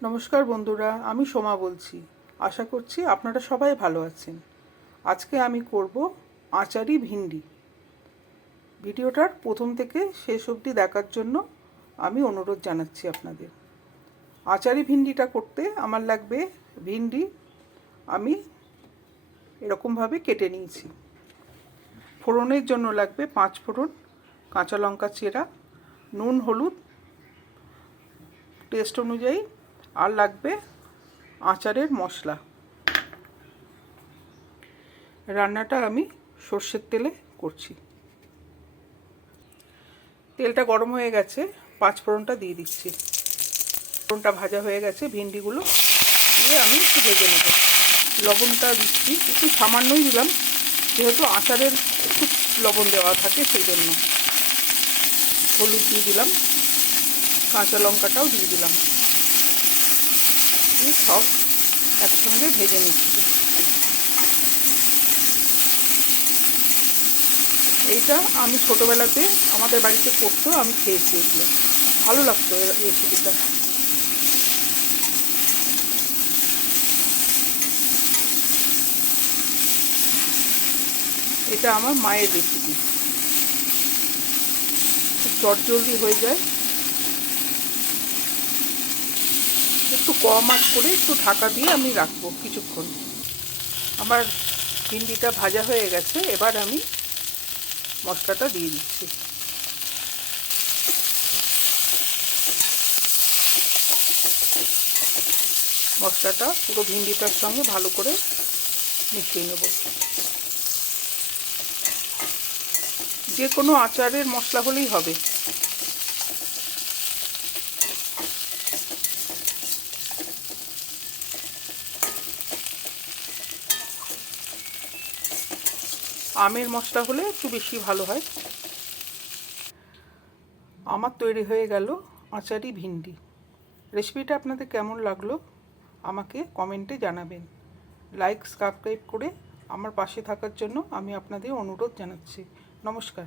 নমস্কার বন্ধুরা, আমি সোমা বলছি। আশা করছি আপনারা সবাই ভালো আছেন। আজকে আমি করব আচারি ভিন্ডি। ভিডিওটার প্রথম থেকে শেষ অবধি দেখার জন্য আমি অনুরোধ জানাচ্ছি আপনাদের। আচারি ভিন্ডিটা করতে আমার লাগবে ভিন্ডি। আমি এরকমভাবে কেটে নিয়েছি। ফোড়নের জন্য লাগবে 5 ফোড়ন, কাঁচা লঙ্কা চেরা, নুন হলুদ টেস্ট অনুযায়ী, আর লাগবে আচারের মশলা। রান্নাটা আমি সর্ষের তেলে করছি। তেলটা গরম হয়ে গেছে, 5 ফোড়নটা দিয়ে দিচ্ছি। ফোড়নটা ভাজা হয়ে গেছে, ভিন্ডিগুলো দিয়ে আমি একটু ভেজে নেব। লবণটা দিচ্ছি, একটু সামান্যই দিলাম, যেহেতু আচারের একটু লবণ দেওয়া থাকে সেই জন্য। হলুদ দিয়ে দিলাম, কাঁচা লঙ্কাটাও দিয়ে দিলাম, দিয়ে সব একসঙ্গে ভেজে নিচ্ছি। এইটা আমি ছোটোবেলাতে আমাদের বাড়িতে করতো, আমি খেয়েছি, এগুলো ভালো লাগতো রেসিপিটা। এটা আমার মায়ের রেসিপি, খুব চটজলদি হয়ে যায়। একটু কম আঁচ করে একটু ঢাকা দিয়ে আমি রাখবো কিছুক্ষণ। আমার ভিন্ডিটা ভাজা হয়ে গেছে, এবার আমি মশলাটা দিয়ে দিচ্ছি। মশলাটা পুরো ভিন্ডিটার সঙ্গে ভালো করে মিশিয়ে নেব। যে কোনো আচারের মশলা হলেই হবে। আমের মশলা হলে একটু বেশি ভালো হয়। আমার তৈরি হয়ে গেল আচারি ভিন্ডি। রেসিপিটা আপনাদের কেমন লাগলো আমাকে কমেন্টে জানাবেন। লাইক সাবস্ক্রাইব করে আমার পাশে থাকার জন্য আমি আপনাদের অনুরোধ জানাচ্ছি। নমস্কার।